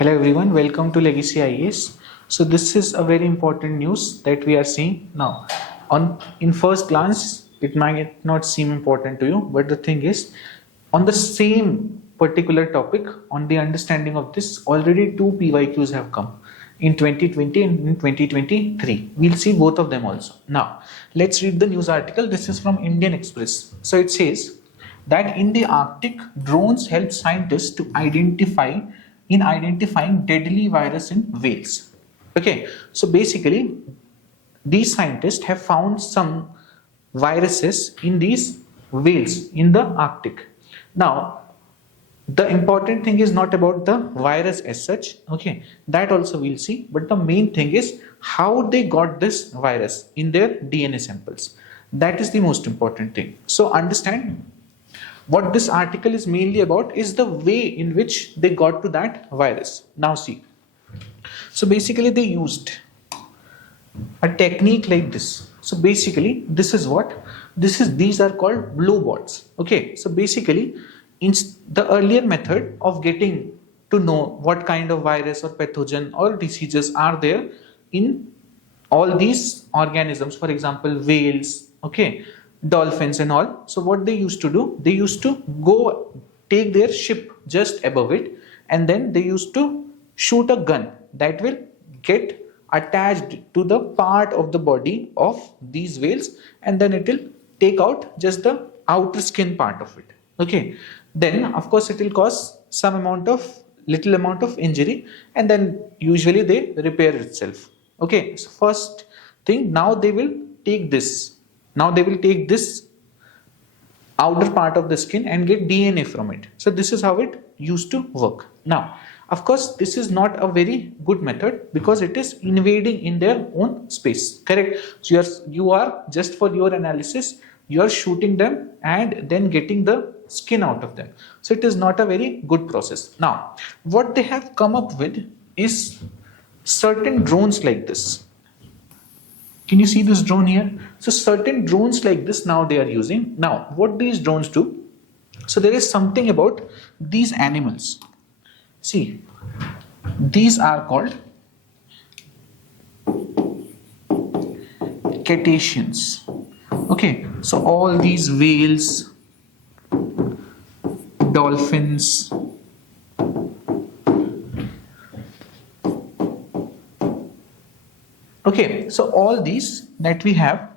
Hello everyone, welcome to Legacy IAS. So this is a very important news that we are seeing now. In first glance, it might not seem important to you, but the thing is, on the same particular topic, on the understanding of this, already two PYQs have come in 2020 and in 2023. We'll see both of them also. Now, let's read the news article. This is from Indian Express. So it says that in the Arctic, drones help scientists to identifying deadly virus in whales. Okay, so basically these scientists have found some viruses in these whales in the Arctic. Now the important thing is not about the virus as such, okay, that also we'll see, but the main thing is how they got this virus in their DNA samples. That is the most important thing. So understand what this article is mainly about is the way in which they got to that virus. Now see, so basically they used a technique like this. So basically these are called blowbots. Okay, so basically in the earlier method of getting to know what kind of virus or pathogen or diseases are there in all these organisms, for example whales, okay, dolphins and all. So what they used to do, they used to go take their ship just above it, and then they used to shoot a gun that will get attached to the part of the body of these whales, and then it will take out just the outer skin part of it. Okay, then of course it will cause little amount of injury, and then usually they repair itself. Okay, so first thing, now they will take this outer part of the skin and get DNA from it. So this is how it used to work. Now, of course, this is not a very good method because it is invading in their own space. Correct? So you are just for your analysis, you are shooting them and then getting the skin out of them. So it is not a very good process. Now, what they have come up with is certain drones like this. Can you see this drone here? So certain drones like this now they are using. Now what these drones do, so there is something about these animals. See, these are called cetaceans. Okay, so all these whales, dolphins, okay, so all these that we have,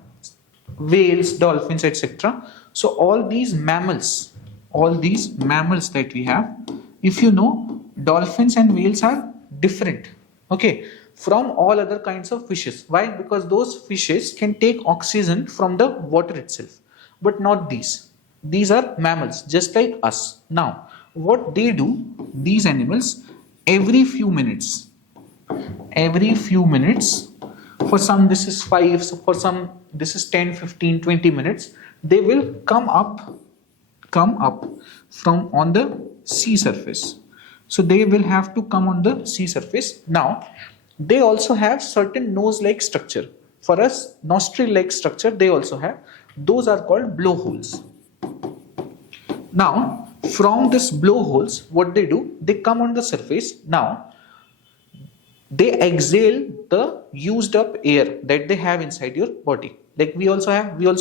whales, dolphins, etc. So all these mammals that we have, if you know, dolphins and whales are different, okay, from all other kinds of fishes. Why? Because those fishes can take oxygen from the water itself, but not these. These are mammals, just like us. Now, what they do, these animals, every few minutes, for some this is 5, so for some this is 10, 15, 20 minutes, they will come up from on the sea surface. So they will have to come on the sea surface. Now they also have certain nose-like structure. For us, nostril-like structure they also have. Those are called blowholes. Now from this blowholes, what they do, they come on the surface. Now they exhale the used up air that they have inside your body. Like we also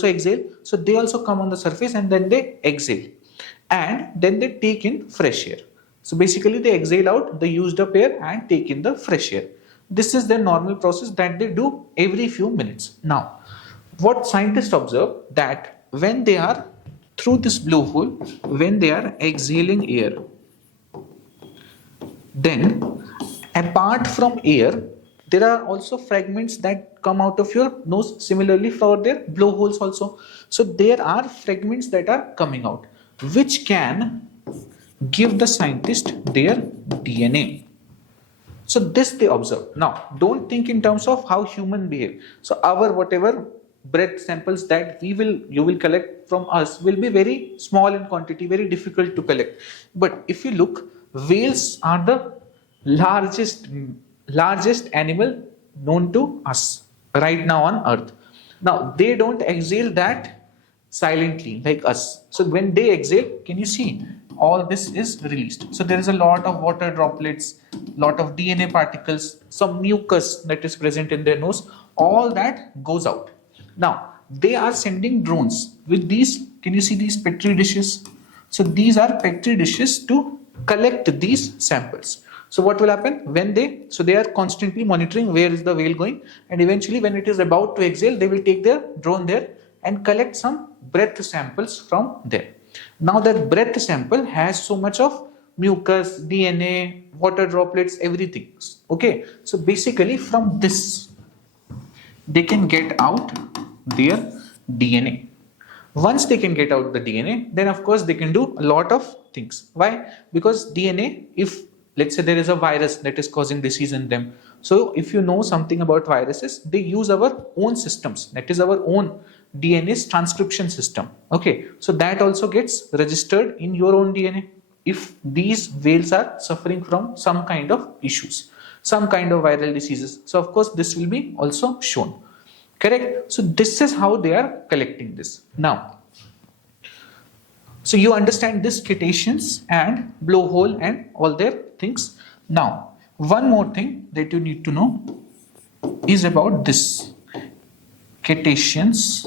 exhale. So they also come on the surface and then they exhale, and then they take in fresh air. So basically they exhale out the used up air and take in the fresh air. This is their normal process that they do every few minutes. Now, what scientists observe, that when they are through this blowhole, when they are exhaling air, then apart from air, there are also fragments that come out of your nose, similarly for their blowholes also. So there are fragments that are coming out, which can give the scientist their DNA. So this they observe. Now don't think in terms of how human behave. So our whatever breath samples that you will collect from us will be very small in quantity, very difficult to collect. But if you look, whales are the largest animal known to us right now on earth. Now they don't exhale that silently like us. So when they exhale, can you see, all this is released. So there is a lot of water droplets, lot of DNA particles, some mucus that is present in their nose, all that goes out. Now they are sending drones with these, can you see these petri dishes? So these are petri dishes to collect these samples. So what will happen when they are constantly monitoring where is the whale going, and eventually when it is about to exhale, they will take their drone there and collect some breath samples from there. Now that breath sample has so much of mucus, DNA, water droplets, everything. Okay, so basically from this they can get out their DNA. Once they can get out the DNA, then of course they can do a lot of things. Why? Because DNA, if let's say there is a virus that is causing disease in them, so if you know something about viruses, they use our own systems, that is our own DNA's transcription system. Okay, so that also gets registered in your own DNA if these whales are suffering from some kind of issues, some kind of viral diseases. So of course this will be also shown. Correct? So this is how they are collecting this. Now, so you understand this cetaceans and blowhole and all their things. Now, one more thing that you need to know is about this cetaceans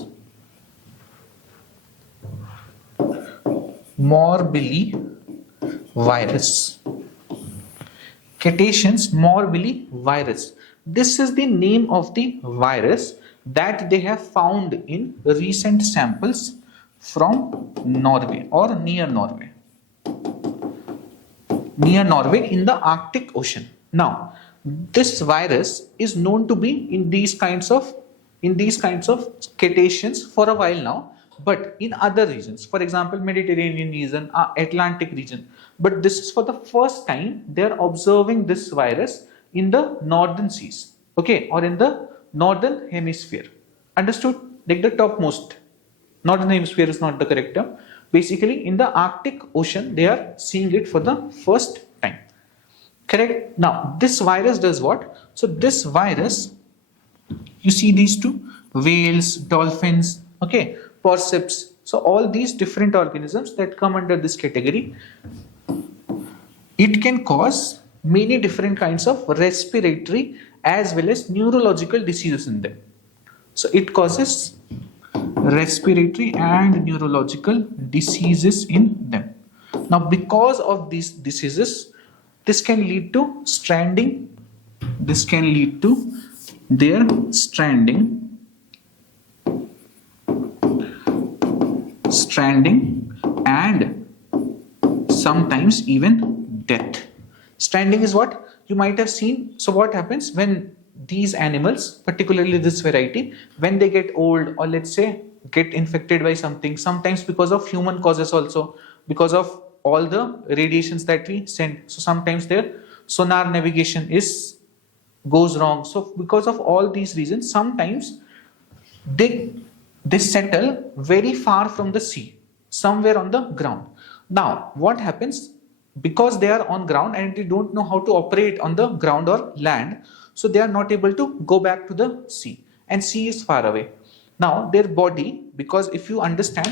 morbillivirus. Cetaceans morbillivirus. This is the name of the virus that they have found in recent samples from Norway or near Norway. Near Norway in the Arctic Ocean. Now, this virus is known to be in these kinds of cetaceans for a while now, but in other regions, for example, Mediterranean region, Atlantic region. But this is for the first time they are observing this virus in the northern seas, okay, or in the northern hemisphere. Understood? Like the topmost. Northern hemisphere is not the correct term. Basically, in the Arctic Ocean, they are seeing it for the first time. Correct? Now, this virus does what? So, this virus, you see these two, whales, dolphins, okay, percepts. So, all these different organisms that come under this category, it can cause many different kinds of respiratory as well as neurological diseases in them. So it causes respiratory and neurological diseases in them. Now because of these diseases, this can lead to stranding. This can lead to their stranding and sometimes even death. Stranding is what you might have seen. So what happens when these animals, particularly this variety, when they get old or let's say get infected by something, sometimes because of human causes also, because of all the radiations that we send. So sometimes their sonar navigation goes wrong. So because of all these reasons, sometimes they settle very far from the sea, somewhere on the ground. Now what happens, because they are on ground and they don't know how to operate on the ground or land, so they are not able to go back to the sea, and sea is far away. Now their body, because if you understand,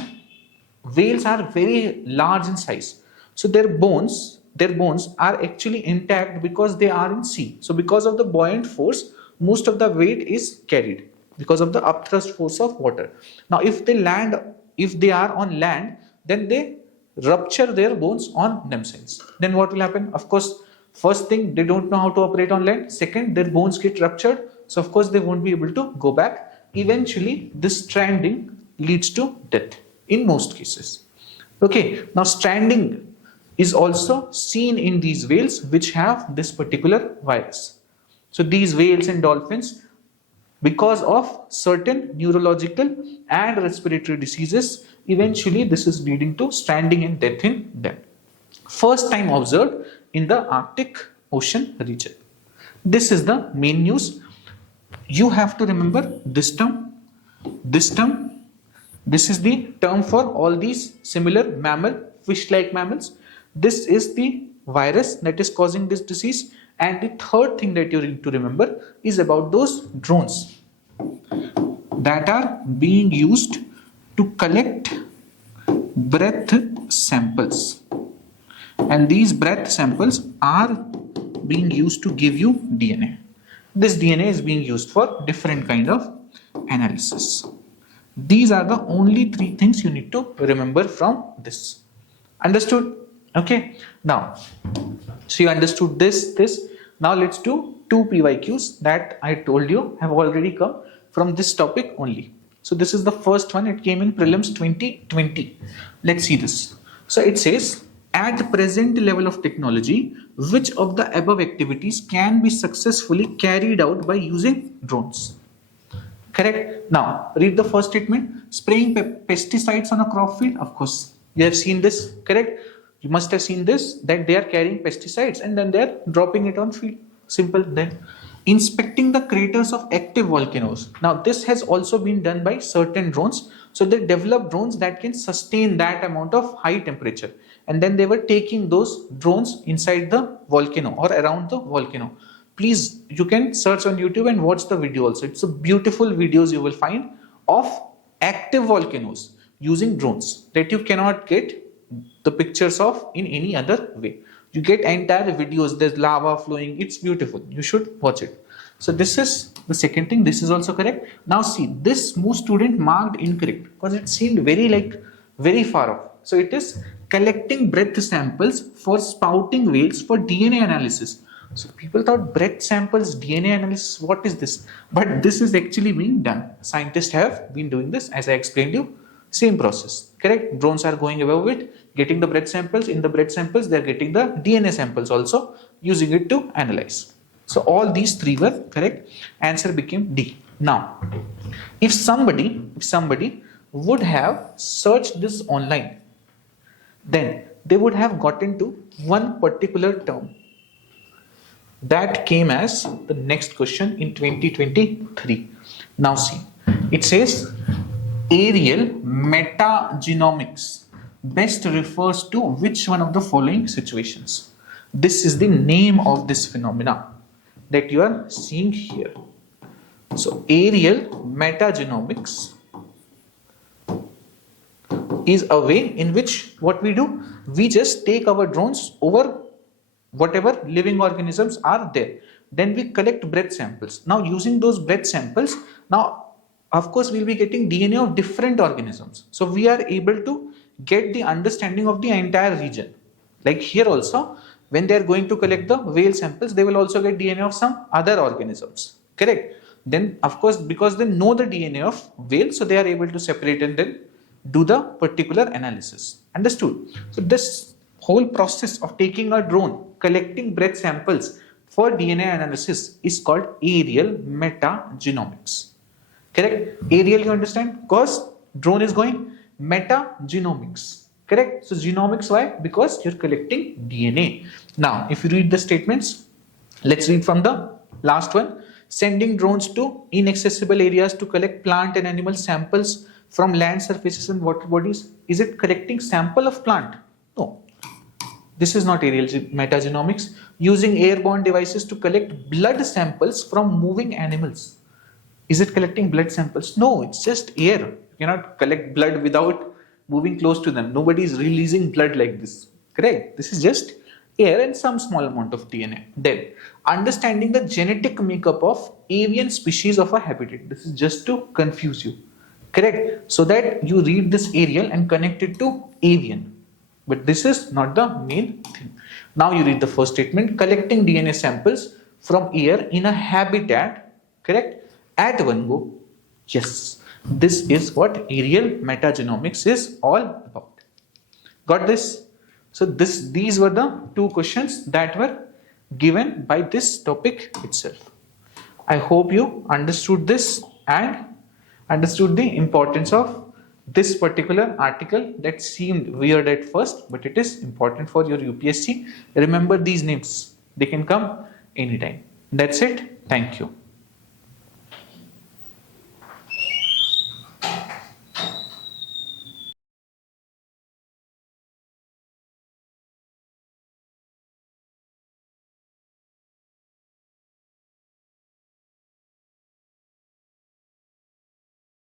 whales are very large in size, so their bones are actually intact because they are in sea. So because of the buoyant force, most of the weight is carried because of the upthrust force of water. Now if they are on land, then they rupture their bones on themselves. Then what will happen? Of course, first thing, they don't know how to operate on land. Second, their bones get ruptured. So of course, they won't be able to go back. Eventually, this stranding leads to death in most cases. Okay, now stranding is also seen in these whales which have this particular virus. So these whales and dolphins, because of certain neurological and respiratory diseases, eventually this is leading to stranding and death in them. First time observed in the Arctic Ocean region. This is the main news. You have to remember this term. This is the term for all these similar fish-like mammals. This is the virus that is causing this disease. And the third thing that you need to remember is about those drones that are being used to collect breath samples. and these breath samples are being used to give you DNA. This DNA is being used for different kind of analysis. These are the only three things you need to remember from this. Understood? Okay. Now, so you understood this. Now let's do two PYQs that I told you have already come from this topic only. So this is the first one. It came in prelims 2020. Let's see this. So it says, at the present level of technology, which of the above activities can be successfully carried out by using drones? Correct. Now read the first statement. Spraying pesticides on a crop field. Of course, you have seen this. Correct. You must have seen this, that they are carrying pesticides and then they are dropping it on field. Simple. Then inspecting the craters of active volcanoes. Now this has also been done by certain drones. So they develop drones that can sustain that amount of high temperature, and then they were taking those drones inside the volcano or around the volcano. Please, you can search on YouTube and watch the video also. It's a beautiful videos you will find of active volcanoes using drones that you cannot get the pictures of in any other way. You get entire videos, there's lava flowing, it's beautiful. You should watch it. So this is the second thing. This is also correct. Now see, this most student marked incorrect because it seemed very far off. So it is collecting breath samples for spouting whales for DNA analysis. So people thought breath samples, DNA analysis, what is this? But this is actually being done. Scientists have been doing this, as I explained you. Same process, correct? Drones are going above it, getting the breath samples. In the breath samples, they are getting the DNA samples also, using it to analyze. So all these three were correct. Answer became D. Now, if somebody would have searched this online, then they would have gotten to one particular term that came as the next question in 2023. Now see, it says aerial metagenomics best refers to which one of the following situations? This is the name of this phenomena that you are seeing here. So aerial metagenomics is a way in which what we do, we just take our drones over whatever living organisms are there. Then we collect breath samples. Now using those breath samples, now of course we'll be getting DNA of different organisms. So we are able to get the understanding of the entire region. Like here also, when they are going to collect the whale samples, they will also get DNA of some other organisms. Correct? Then of course, because they know the DNA of whale, so they are able to separate and then do the particular analysis. Understood? So this whole process of taking a drone, collecting breath samples for DNA analysis is called aerial metagenomics. Correct? Aerial, you understand? Because drone is going metagenomics. Correct? So genomics, why? Because you're collecting DNA. Now, if you read the statements, let's read from the last one. Sending drones to inaccessible areas to collect plant and animal samples from land surfaces and water bodies. Is it collecting sample of plant? No. This is not aerial metagenomics. Using airborne devices to collect blood samples from moving animals. Is it collecting blood samples? No, it's just air. You cannot collect blood without moving close to them. Nobody is releasing blood like this. Correct? This is just air and some small amount of DNA. Then, understanding the genetic makeup of avian species of a habitat. This is just to confuse you. Correct? So that you read this aerial and connect it to avian. But this is not the main thing. Now you read the first statement. Collecting DNA samples from air in a habitat. Correct? At one go. Yes. This is what aerial metagenomics is all about. Got this? So these were the two questions that were given by this topic itself. I hope you understood this and understood the importance of this particular article that seemed weird at first, but it is important for your UPSC. Remember these names. They can come anytime. That's it. Thank you.